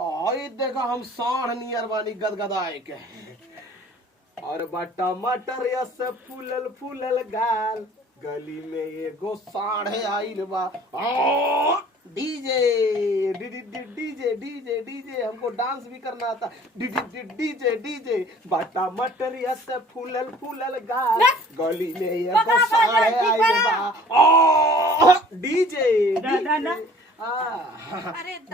आई देखा हम साढ़ नियर बानी गदगदाए के और बा टमाटर यस फूलल फूलल गाल गली में एगो साढ़े आइल बा डीजे डीजे डीजे डीजे हमको डांस भी करना आता डीजे डीजे डीजे बा टमाटर यस फूलल फूलल गाल गली में एगो साढ़े आइल बा डीजे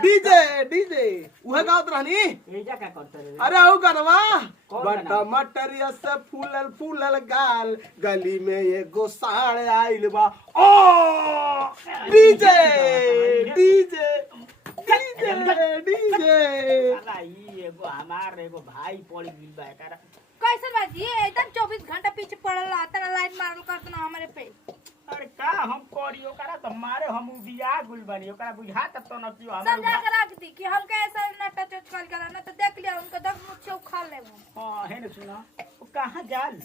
डीजे डीजे उहे गावत रहनी एजा का करत रे अरे औ गनवा बटा मटरिया से फूलल फूलल गाल गली में एगो साढ़े आइल बा ओ डीजे डीजे डीजे डीजे साला ई एगो हमार एगो भाई पड़ी गिल बा एकरा कैसे बाजी एकदम 24 घंटा पीछे पड़ल रहता ना लाइन मारल करत ना हमारे पे अरे का हम करी ओकरा त मारे हम बिया गुल बनी ओकरा बुझात त न कि हम समझा के रख दी कि हम कैसा ना टच कर करा ना तो देख लिया उनका दस मुझसे उखाड़ ले हां है न सुना ओ कहां जाल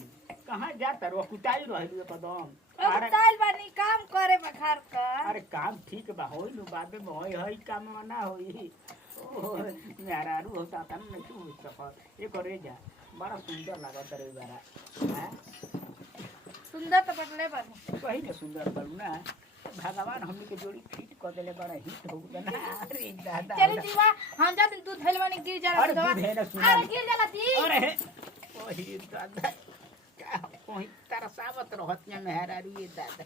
कहां जाता रो कुटाई रहली एकदम अब काल बानी काम करे बखार का अरे काम ठीक बा होई नु बाबे में होई हई काम ना होई ओ मेरा रू होता त न तू सफर ए करे जा बड़ा सुंदर लागत रे बारा हैं सुंदर तो बदले बन कहीं न सुंदर बनू ना भगवान हमनी के जोड़ी फिट कर देले बड़ा हिट हो गया ना अरे दादा चली जीवा हम जा दूध भेल बानी गिर जाला अरे दूध है ना सुना अरे गिर जाला दी अरे ओही दादा का कोई तरसावत रहत न मेहरा रे दादा